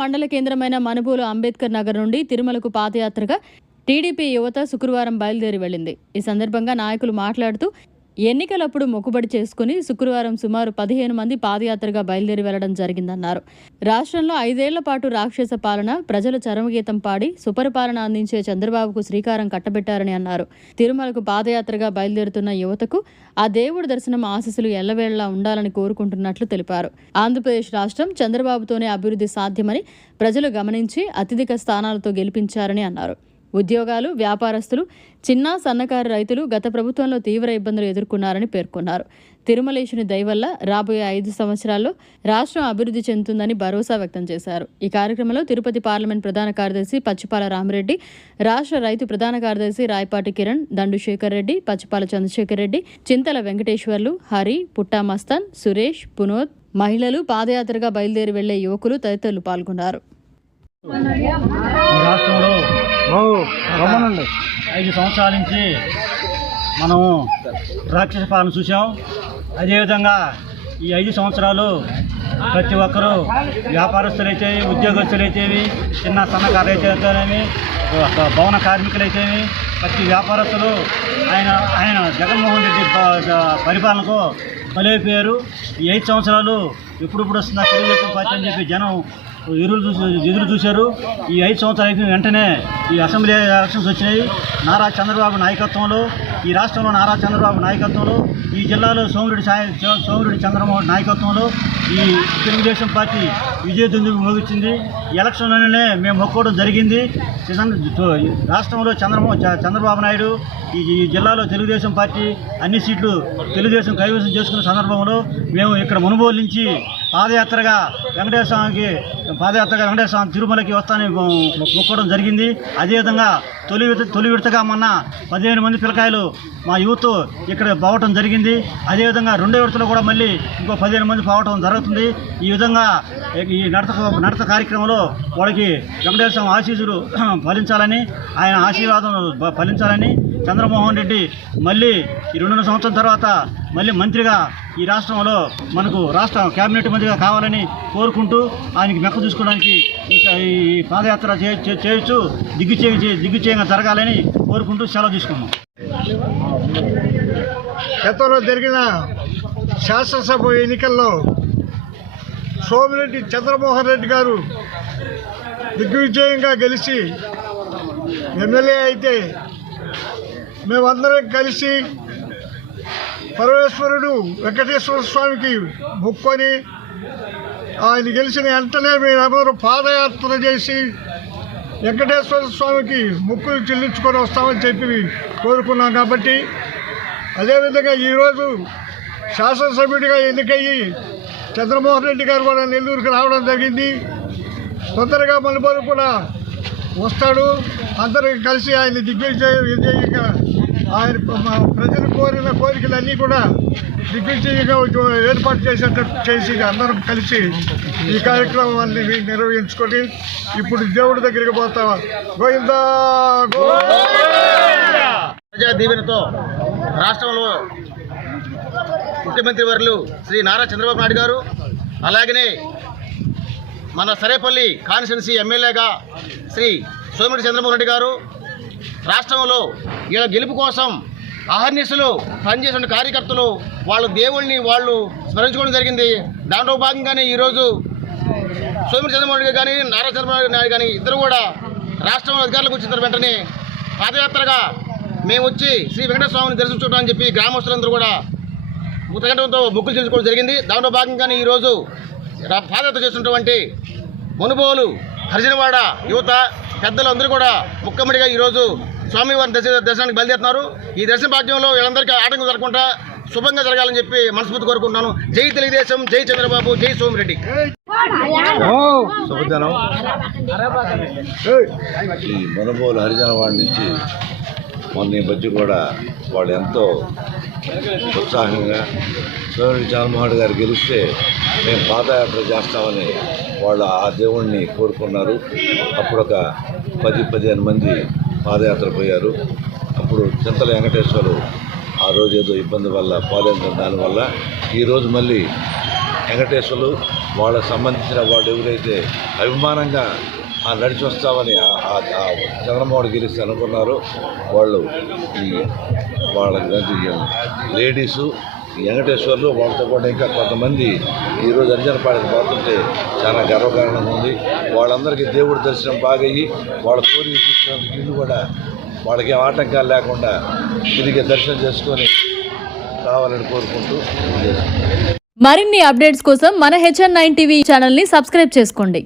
మండల కేంద్రమైన మనుబోలు అంబేద్కర్ నగర్ నుండి తిరుమలకు పాదయాత్రగా టీడీపీ యువత శుక్రవారం బయలుదేరి వెళ్లింది. ఈ సందర్భంగా నాయకులు మాట్లాడుతూ ఎన్నికలప్పుడు మొక్కుబడి చేసుకుని శుక్రవారం సుమారు 15 మంది పాదయాత్రగా బయలుదేరి వెళ్లడం జరిగిందన్నారు. రాష్ట్రంలో 5 ఏళ్ల పాటు రాక్షస పాలన, ప్రజలు చరమగీతం పాడి సుపరిపాలన అందించే చంద్రబాబుకు శ్రీకారం కట్టబెట్టారని అన్నారు. తిరుమలకు పాదయాత్రగా బయలుదేరుతున్న యువతకు ఆ దేవుడి దర్శనం ఆశీస్సులు ఎల్లవేళలా ఉండాలని కోరుకుంటున్నట్లు తెలిపారు. ఆంధ్రప్రదేశ్ రాష్ట్రం చంద్రబాబుతోనే అభివృద్ధి సాధ్యమని ప్రజలు గమనించి అత్యధిక స్థానాలతో గెలిపించారని అన్నారు. ఉద్యోగాలు, వ్యాపారస్తులు, చిన్న సన్నకారు రైతులు గత ప్రభుత్వంలో తీవ్ర ఇబ్బందులు ఎదుర్కొన్నారని పేర్కొన్నారు. తిరుమలేశుని దయ వల్ల రాబోయే 5 సంవత్సరాల్లో రాష్ట్రం అభివృద్ధి చెందుతుందని భరోసా వ్యక్తం చేశారు. ఈ కార్యక్రమంలో తిరుపతి పార్లమెంట్ ప్రధాన కార్యదర్శి పచ్చిపాల రామిరెడ్డి, రాష్ట్ర రైతు ప్రధాన కార్యదర్శి రాయపాటి కిరణ్, దండు శేఖర్ రెడ్డి, పచ్చిపాల చంద్రశేఖర్ రెడ్డి, చింతల వెంకటేశ్వర్లు, హరి, పుట్టా మస్తాన్, సురేష్, పునోద్, మహిళలు, పాదయాత్రగా బయలుదేరి వెళ్లే యువకులు తదితరులు పాల్గొన్నారు. రాష్ట్రంలో 5 సంవత్సరాల నుంచి మనము రాక్షస పాలన చూసాం. అదేవిధంగా ఈ 5 సంవత్సరాలు ప్రతి ఒక్కరూ వ్యాపారస్తులైతే, ఉద్యోగస్తులైతేవి, చిన్న సన్నకారు అయితేనేమి, భవన కార్మికులైతేవి, ప్రతి వ్యాపారస్తులు ఆయన జగన్మోహన్ రెడ్డి పరిపాలనకు బలైపోయారు. ఈ 5 సంవత్సరాలు ఎప్పుడప్పుడు వస్తున్న తెలుగుదేశం పార్టీ అని చెప్పి జనం ఎదురు చూశారు. ఈ 5 సంవత్సరాలు అయిపోయిన వెంటనే ఈ అసెంబ్లీ ఎలక్షన్స్ వచ్చినాయి. నారా చంద్రబాబు నాయకత్వంలో, ఈ రాష్ట్రంలో నారా చంద్రబాబు నాయకత్వంలో, ఈ జిల్లాలో సోమిరెడ్డి చంద్రమోహన్ నాయకత్వంలో ఈ తెలుగుదేశం పార్టీ విజయదుందుకు మోగించింది. ఎలక్షన్లోనే మేము మొక్కోవడం జరిగింది. రాష్ట్రంలో చంద్రబాబు నాయుడు, ఈ జిల్లాలో తెలుగుదేశం పార్టీ అన్ని సీట్లు తెలుగుదేశం కైవసం చేసుకున్న సందర్భంలో మేము ఇక్కడ మనుబోలు నుంచి పాదయాత్రగా వెంకటేశ్వర స్వామి తిరుమలకి వస్తానని మొక్కడం జరిగింది. అదేవిధంగా తొలి విడతగా మొన్న 15 మంది పిల్లకాయలు మా యూత్ ఇక్కడ పోవటం జరిగింది. అదేవిధంగా రెండో విడతలో కూడా మళ్ళీ ఇంకో 15 మంది పోవటం జరుగుతుంది. ఈ విధంగా ఈ నడత కార్యక్రమంలో వాళ్ళకి వెంకటేశ్వర స్వామి ఆశీస్సులు ఫలించాలని, ఆయన ఆశీర్వాదం ఫలించాలని, చంద్రమోహన్ రెడ్డి మళ్ళీ ఈ 2 సంవత్సరాల తర్వాత మళ్ళీ మంత్రిగా ఈ రాష్ట్రంలో మనకు రాష్ట్ర కేబినెట్ మంత్రిగా కావాలని కోరుకుంటూ ఆయనకి మెక్క చూసుకోవడానికి ఈ పాదయాత్ర చేయొచ్చు, దిగ్విజయంగా జరగాలని కోరుకుంటూ సెలవు తీసుకున్నాం. గతంలో జరిగిన శాసనసభ ఎన్నికల్లో సోమిరెడ్డి చంద్రమోహన్ రెడ్డి గారు దిగ్విజయంగా గెలిచి ఎమ్మెల్యే అయితే మేమందరం కలిసి పరమేశ్వరుడు వెంకటేశ్వర స్వామికి మొక్కొని ఆయన గెలిచిన వెంటనే మేమందరూ పాదయాత్ర చేసి వెంకటేశ్వర స్వామికి మొక్కులు చెల్లించుకొని వస్తామని చెప్పి కోరుకున్నాం. కాబట్టి అదేవిధంగా ఈరోజు శాసనసభ్యుడిగా ఎన్నికయ్యి చంద్రమోహన్ రెడ్డి గారు కూడా నెల్లూరుకి రావడం జరిగింది. తొందరగా మనుబోలు కూడా వస్తాడు. అందరం కలిసి ఆయన దిగ్విజయంగా ఆయన ప్రజలు కోరిన కోరికలన్నీ కూడా దిగ్విజయంగా ఏర్పాటు చేసి అందరం కలిసి ఈ కార్యక్రమాన్ని నిర్వహించుకొని ఇప్పుడు దేవుడి దగ్గరికి పోతాం. గోవిందా ప్రజా దీవెనతో రాష్ట్రంలో ముఖ్యమంత్రి వర్యులు శ్రీ నారా చంద్రబాబు నాయుడు గారు, అలాగనే మన సరేపల్లి కాన్స్టిట్యున్సీ ఎమ్మెల్యేగా శ్రీ సోమిరెడ్డి చంద్రమోహన్ రెడ్డి గారు రాష్ట్రంలో ఇలా గెలుపు కోసం అహర్నిశలు పనిచేసిన కార్యకర్తలు వాళ్ళ దేవుళ్ళని వాళ్ళు స్మరించుకోవడం జరిగింది. దాంట్లో భాగంగానే ఈరోజు సోమిరెడ్డి చంద్రమోహన్ రెడ్డి కానీ నారా చంద్రబాబు నాయుడు కానీ ఇద్దరు కూడా రాష్ట్రంలో అధికారులకు వచ్చిన వెంటనే పాదయాత్రగా మేము వచ్చి శ్రీ వెంకటేశ్వర స్వామిని దర్శించుకుంటామని చెప్పి గ్రామస్తులందరూ కూడా ముత్తగంటంతో మొక్కులు చెల్లించుకోవడం జరిగింది. దాంట్లో భాగంగానే ఈరోజు పాదయాత్ర చేస్తున్నటువంటి మనుబోలు హరిజనవాడ యువత పెద్దలు అందరూ కూడా ముఖ్యమంత్రిగా ఈరోజు స్వామివారిని దర్శనానికి బయలుదేరుతున్నారు. ఈ దర్శన భాగ్యంలో వీళ్ళందరికీ ఆటంకం జరగకుండా శుభంగా జరగాలని చెప్పి మనస్ఫూర్తి కోరుకుంటున్నాను. జై తెలుగుదేశం, జై చంద్రబాబు, జై సోమిరెడ్డి. శుభదినం. ఈ మనుబోలు హరిజనవాడ నుంచి మొన్న ఈ మధ్య కూడా వాళ్ళు ఎంతో ఉత్సాహంగా సోమిరెడ్డి చంద్రమోహన్ గారు గెలిస్తే మేము పాదయాత్ర చేస్తామని వాళ్ళు ఆ దేవుణ్ణి కోరుకున్నారు. అప్పుడు ఒక 10-15 మంది పాదయాత్ర పోయారు. అప్పుడు చింతల వెంకటేశ్వరు ఆ రోజు ఏదో ఇబ్బంది వల్ల పోలేదు. దానివల్ల ఈరోజు మళ్ళీ వెంకటేశ్వర్లు వాళ్ళకు సంబంధించిన వాళ్ళు ఎవరైతే అభిమానంగా నడిచి వస్తామని చంద్రమోహన్ గెలిస్తే అనుకున్నారో వాళ్ళు వాళ్ళ లేడీసు వెంకటేశ్వర్లు వాళ్ళతో కూడా ఇంకా కొంతమంది ఈరోజు అంజనపాడికి పోతుంటే చాలా గర్వకారణంగా ఉంది. వాళ్ళందరికీ దేవుడి దర్శనం బాగా అయ్యి వాళ్ళ కోరిక తీర్చినందుకు ఇల్లు కూడా వాళ్ళకి ఆటంకాలు లేకుండా తిరిగి దర్శనం చేసుకొని రావాలని కోరుకుంటూ మరిన్ని అప్డేట్స్ కోసం మన HN9 టీవీ ఛానల్ని సబ్స్క్రైబ్ చేసుకోండి.